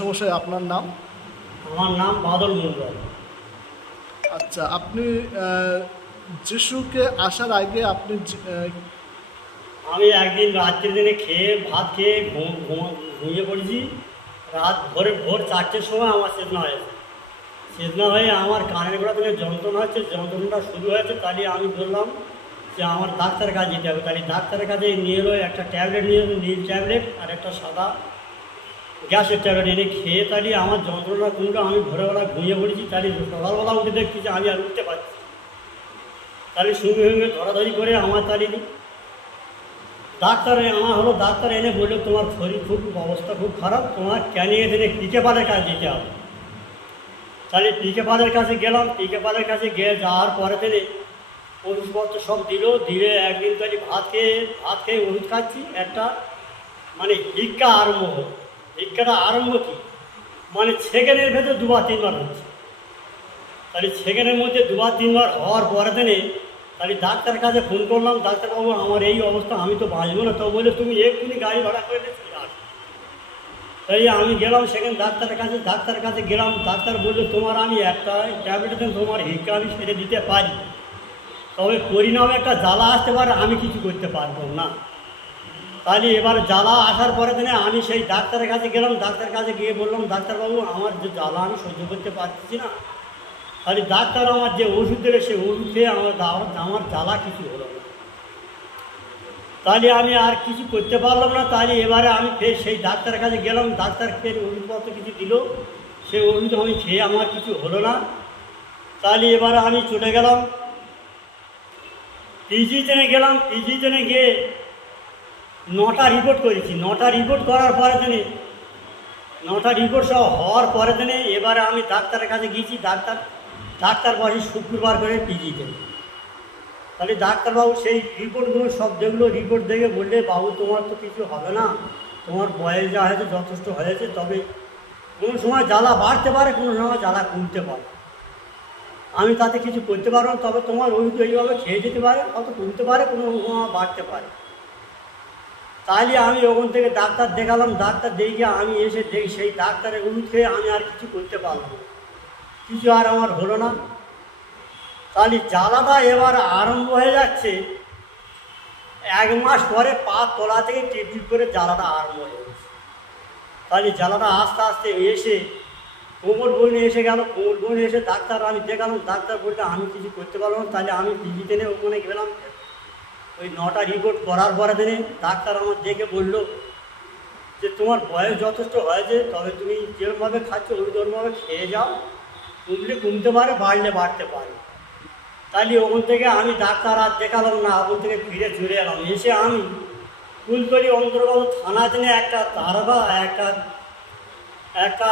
সমস্যায় আপনার নাম? আমার নাম বাদল মন্ডল। আচ্ছা, আপনি যিশুকে আসার আগে আপনি আমি একদিন রাত্রির দিনে খেয়ে ভাত খেয়ে ঘুমিয়ে পড়েছি। ভোর 4টের সময় আমার চেতনা হয়েছে। চেতনা হয়ে আমার কানের গোড়া থেকে যন্ত্রণা হচ্ছে, যন্ত্রণাটা শুরু হয়েছে। তাহলে আমি বললাম যে আমার ডাক্তারের কাছে যেতে হবে। তাহলে ডাক্তারের কাছে নিয়ে এলো, একটা ট্যাবলেট নিয়ে এলো, নীল ট্যাবলেট আর একটা সাদা গ্যাসের ট্যাবলেট এনে খেয়ে তাহলে আমার যন্ত্রণা কমলো। আমি ভোরবেলা ঘুমিয়ে পড়েছি। তাহলে সকালবেলা উঠে দেখছি যে আমি আর উঠতে পারছি। তাহলে সঙ্গে সঙ্গে ধরাধরি করে আমার তাহলে ডাক্তার এনে বললো তোমার শরীর খুব অবস্থা খুব খারাপ, তোমার ক্যানিংয়ে দিনে পিকে পালের কাছে যেতে হবে। তাহলে পিকে পালের কাছে গেলাম। পিকে পালের কাছে গিয়ে যাওয়ার পরে থেকে ওষুধপত্র সব দিলে একদিন তাহলে ভাত খেয়ে ওষুধ খাচ্ছি। একটা মানে ভিক্ষা আরম্ভ হল। ভিক্ষাটা আরম্ভ কী মানে সেকেন্ডের ভেতর দুবার তিনবার হচ্ছে। তাহলে সেকেন্ডের মধ্যে দুবার তিনবার হওয়ার পরে দিনে তাহলে ডাক্তারের কাছে ফোন করলাম, ডাক্তারবাবু আমার এই অবস্থা, আমি তো বাঁচবো না। তো বলে তুমি এক্ষুনি গাড়ি ভাড়া করে নিয়ে চলে আসো। তাই আমি গেলাম সেখানে ডাক্তারের কাছে গেলাম। ডাক্তার বললো তোমার আমি একটা ট্যাবলেট দেন, তোমার হিক্কা আমি সেরে দিতে পারি, তবে পরিণামে একটা জ্বালা আসতে পারে, আমি কিছু করতে পারবো না। তাহলে এবার জ্বালা আসার পরে দিনে আমি সেই ডাক্তারের কাছে গেলাম। ডাক্তারের কাছে গিয়ে বললাম ডাক্তারবাবু আমার যে জ্বালা আমি সহ্য করতে পারছি না। তাহলে ডাক্তার আমার যে ওষুধ দেবে সেই ওষুধ খেয়ে আমার জ্বালা কিছু হলো না। তাহলে আমি আর কিছু করতে পারলাম না। তাহলে এবারে আমি ফের সেই ডাক্তারের কাছে গেলাম। ডাক্তার ফের ওষুধপত্র কিছু দিল, সেই ওষুধ আমি খেয়ে আমার কিছু হলো না। তাহলে এবারে আমি চলে গেলাম পিজিতে গেলাম। পিজিতে গিয়ে 9টা রিপোর্ট করেছি। 9টা রিপোর্ট করার পরে দিনে 9টা রিপোর্ট সব হওয়ার পরে দিনে এবারে আমি ডাক্তারের কাছে গিয়েছি। ডাক্তার বসে শুক্রবার করে পিজিতে। তাহলে ডাক্তারবাবু সেই রিপোর্টগুলো সব যেগুলো রিপোর্ট দেখে বললে বাবু তোমার তো কিছু হবে না, তোমার বয়স যা হয়েছে যথেষ্ট হয়েছে, তবে কোনো সময় জ্বালা বাড়তে পারে, কোনো সময় জ্বালা কমতে পারে, আমি তাতে কিছু করতে পারবো না। তবে তোমার ওষুধ এইভাবে খেয়ে যেতে পারে, অত কমতে পারে, কোনো সময় বাড়তে পারে। তাহলে আমি ওখান থেকে ডাক্তার দেখালাম। ডাক্তার দেখিয়ে আমি এসে দেখি সেই ডাক্তারের ওষুধ খেয়ে আমি আর কিছু করতে পারলাম না, কিছু আর আমার হলো না। তাহলে জ্বালাটা এবার আরম্ভ হয়ে যাচ্ছে 1 মাস পরে পা তলা থেকে টিপ টিপ করে জ্বালাটা আরম্ভ হয়ে যাচ্ছে। তাহলে জ্বালাটা আস্তে আস্তে এসে কোমর বইনে এসে গেল। কোমর বইনে এসে ডাক্তার আমি দেখালাম। ডাক্তার বলতে আমি কিছু করতে পারবো না। তাহলে আমি পিজিতে ওখানে গেলাম। ওই 9টা রিপোর্ট করার পরে দিনে ডাক্তার আমার দেখে বললো যে তোমার বয়স যথেষ্ট হয়েছে, তবে তুমি যেরকমভাবে খাচ্ছ ওরকমভাবে খেয়ে যাও, কমলে কমতে পারে, বাড়লে বাড়তে পারে। তাহলে ওখান থেকে আমি ডাক্তার আর দেখালাম না, ওখান থেকে ফিরে চলে এলাম। এসে আমি ফুলতলি অন্তর্গত থানাতে একটা দারোগা একটা একটা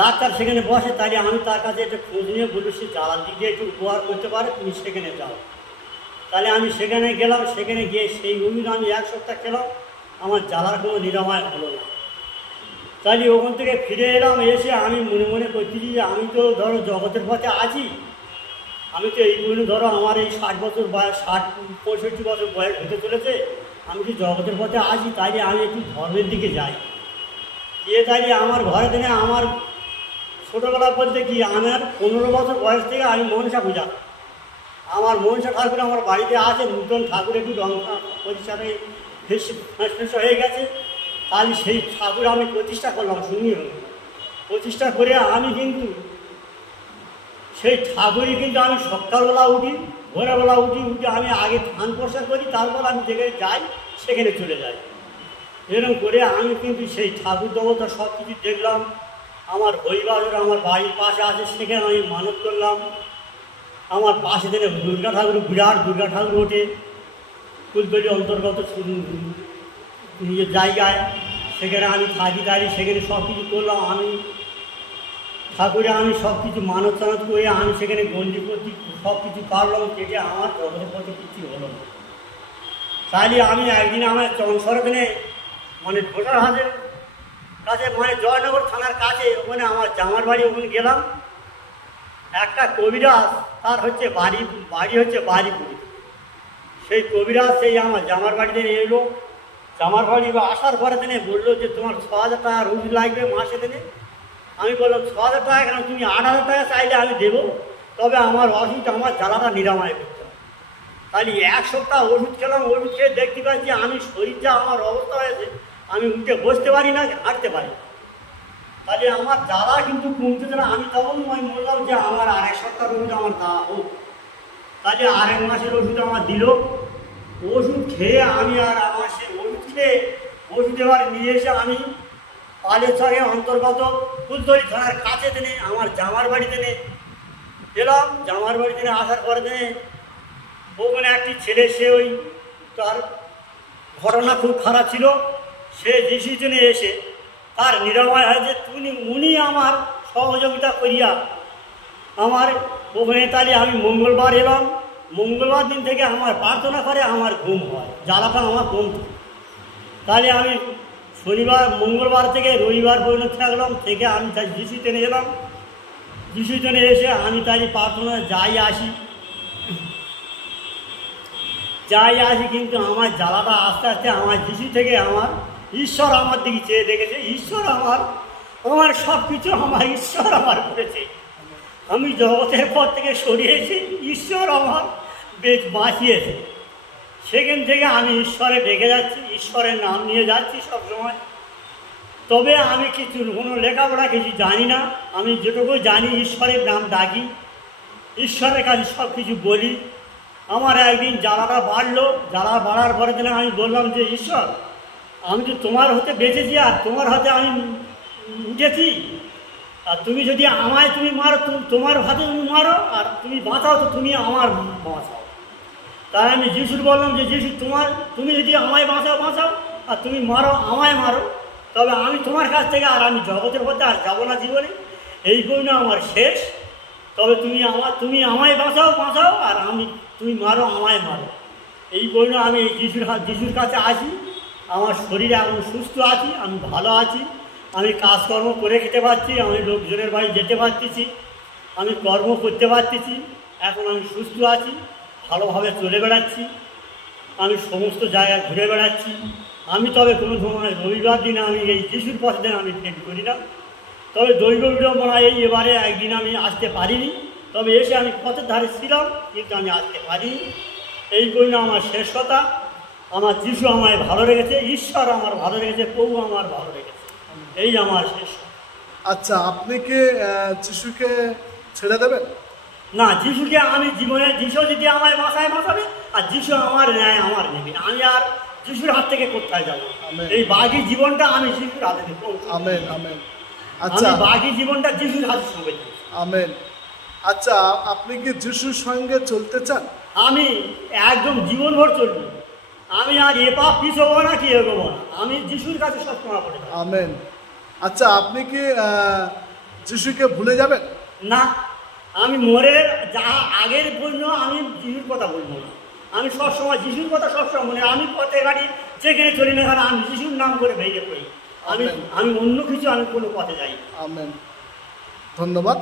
ডাক্তার সেখানে বসে। তাহলে আমি তার কাছে একটা খোঁজ নিয়ে বলি সে জ্বালার দিকে একটু উপহার করতে পারে, তুমি সেখানে যাও। তাহলে আমি সেখানে গেলাম। সেখানে গিয়ে সেই ওষুধ আমি 1 সপ্তাহ খেলাম, আমার জ্বালার কোনো নিরাময় হলো না। তাহলে ওখান থেকে ফিরে এলাম। এসে আমি মনে মনে করতেছি যে আমি তো ধরো জগতের পথে আছি, আমি তো এই পর্যন্ত ধরো আমার এই 60 বছর বয়স, 65 বছর বয়স হতে চলেছে, আমি কি জগতের পথে আছি। তাইলে আমি একটু ধর্মের দিকে যাই। গিয়ে তাইলে আমার ঘরে দিনে আমার ছোটোবেলা বলতে কি আমার 15 বছর বয়স থেকে আমি মনসা পূজা, আমার মনসা ঠাকুর আমার বাড়িতে আছে। নূতন ঠাকুর একটু রং পরিষ্কারে ফেস হয়ে গেছে। তাহলে সেই ঠাকুর আমি প্রতিষ্ঠা করলাম। শুনি প্রতিষ্ঠা করে আমি কিন্তু সেই ঠাকুরই কিন্তু আমি সকালবেলা উঠি, ভোরবেলা উঠে আমি আগে ধান প্রসার করি, তারপর আমি যেখানে যাই সেখানে চলে যাই। এরকম করে আমি কিন্তু সেই ঠাকুর দেবতা সব কিছু দেখলাম। আমার হরিবাসর আমার বাড়ির পাশে আছে, সেখানে আমি মানত করলাম। আমার পাশে থেকে দুর্গা ঠাকুর, বিরাট দুর্গা ঠাকুর ওঠে ফুলতলি অন্তর্গত নিজের জায়গায়, সেখানে আমি থাকি। তাই সেখানে সব কিছু করলাম আমি ঠাকুরে, আমি সব কিছু মানত টানত করে আমি সেখানে গন্ডি করছি, সব কিছু পারলাম, কেটে আমার জগতের পথে কিছু হলো না। তাইলে আমি একদিন আমার চংসরখানে মানে ভোটার হাতের কাছে মানে জয়নগর থানার কাছে ওখানে আমার জামার বাড়ি, ওখানে গেলাম। একটা কবিরাজ, তার হচ্ছে বাড়ি হচ্ছে বাড়িপুরি। সেই কবিরাজ সেই আমার জামার বাড়িতে এলো। জামার বাড়ি বা আসার পরে দিনে বললো যে তোমার 6,000 টাকা ওষুধ লাগবে মাসে দিনে। আমি বললাম 6,000 টাকা কেন, তুমি 8,000 টাকা চাইলে আমি দেবো, তবে আমার অসুখ আমার জ্বালাটা নিরাময় করতে হবে। তাহলে 1 সপ্তাহ ওষুধ খেলাম, ওষুধ খেয়ে দেখতে পাচ্ছি আমি শরীর যা আমার অবস্থা হয়েছে, আমি উঠে বসতে পারি না, হাঁটতে পারি না। তাহলে আমার জ্বালা কিন্তু কমতেছে না। আমি তখন আমি বললাম যে আমার আর 1 সপ্তাহ ওষুধ আমার দেওয়া হোক। তাহলে 1 মাসের ওষুধ আমার দিল। ওষুধ খেয়ে আমি আর আমার সে ওষুধ খেয়ে ওষুধ এবার নিয়ে এসে আমি পালেচরে অন্তর্গত ফুলতলি থানার কাছে দিনে আমার জামার বাড়িতে এলাম। জামার বাড়িতে আসার পরে দিনে ওখানে একটি ছেলে, সে ওই তার ঘটনা খুব খারাপ ছিল, সে যিশুর জন্য এসে তার নিরাময় হয়েছে। উনি আমার সহযোগিতা করিয়া আমার ওখানে, তাহলে আমি মঙ্গলবার এলাম। মঙ্গলবার দিন থেকে আমার প্রার্থনা করে আমার ঘুম হয়, জ্বালাটা আমার কম। তাহলে আমি শনিবার মঙ্গলবার থেকে রবিবার পর্যন্ত থাকলাম, থেকে আমি তাই যিশু টেনে এলাম। যিশু টেনে এসে আমি তাই প্রার্থনা যাই আসি, কিন্তু আমার জ্বালাটা আস্তে আস্তে আমার যিশু থেকে আমার ঈশ্বর আমার দিকে চেয়ে দেখেছে। ঈশ্বর আমার সব কিছু আমার ঈশ্বর আমার করেছে। আমি জগতের পর থেকে সরিয়েছি, ঈশ্বর আমার বেশ বাঁচিয়েছে। সেখান থেকে আমি ঈশ্বরে ডেকে যাচ্ছি, ঈশ্বরের নাম নিয়ে যাচ্ছি সবসময়। তবে আমি কোনো লেখাপড়া কিছু জানি না। আমি যেটুকু জানি ঈশ্বরের নাম ডাকি, ঈশ্বরের কাছে সব কিছু বলি। আমার একদিন জ্বালাটা বাড়লো, জ্বালা বাড়ার পরে দিনে আমি বললাম যে ঈশ্বর, আমি তো তোমার হতে বেঁচেছি আর তোমার হাতে আমি উঠেছি, আর তুমি যদি আমায় তুমি মারো, তোমার হাতে তুমি মারো, আর তুমি বাঁচাও তো তুমি আমার বাঁচাও। তাই আমি যিশুর বললাম যে যিশু, তুমি যদি আমায় বাঁচাও, আর তুমি মারো, আমায় মারো, তবে আমি তোমার কাছ থেকে আর আমি জগতের মধ্যে আর যাবো না জীবনে, এই জন্য আমার শেষ। তবে তুমি আমায় বাঁচাও, আর তুমি মারো, আমায় মারো। এই জন্য আমি এই যিশুর কাছে আসি। আমার শরীরে এখন সুস্থ আছি, আমি ভালো আছি, আমি কাজকর্ম করে খেতে পারছি, আমি লোকজনের বাড়ি যেতে পারতেছি, আমি কর্ম করতে পারতেছি। এখন আমি সুস্থ আছি, ভালোভাবে চলে বেড়াচ্ছি, আমি সমস্ত জায়গায় ঘুরে বেড়াচ্ছি। আমি তবে কোনো সময় রবিবার দিন আমি এই যিশুর পথে দিন আমি ট্রেন করি না। তবে দৈব বিড়ম্বনায় এবারে একদিন আমি আসতে পারিনি, তবে এসে আমি পথের ধারে ছিলাম, কিন্তু আমি আসতে পারিনি। এই জন্য আমার শেষ কথা, আমার যিশু আমায় ভালো রেখেছে, ঈশ্বর আমার ভালো রেখেছে, প্রভু আমার ভালো রেখেছে, এই আমার শেষ। আচ্ছা, আপনি কি যিশুকে ছেড়ে দেবেন? না, যিশুকে আমি জীবনে, যিশু যদি আমায় বাঁচাবে, আর যিশু আমার ন্যায় আমার নেবে। আমি আর যিশুর হাত থেকে কোথায় যাব? এই বাকি জীবনটা আমি যিশুর হাতে দেব। Amen, amen. আচ্ছা, বাকি জীবনটা যিশুর হাতে সঁপে দেব। আমেন। আচ্ছা, আপনি কি যিশুর সঙ্গে চলতে চান? আমি একদম জীবনভর চলব। আমি আর এপা পিছ হবো না, কি এগোবো না, আমি যিশুর কাছে সবসময় পড়ে যাবো। আমেন। আচ্ছা, আপনি কি যিশুকে ভুলে যাবেন? না, আমি মরে যা আগের জন্য আমি যিশুর কথা বলবো না। আমি সবসময় যিশুর কথা সবসময় মনে, আমি পথে গাড়ি যেখানে চলি না কেন আমি যিশুর নাম করে ভেঙে পড়ি। আমি অন্য কিছু আমি কোনো পথে যাই। আমেন। ধন্যবাদ।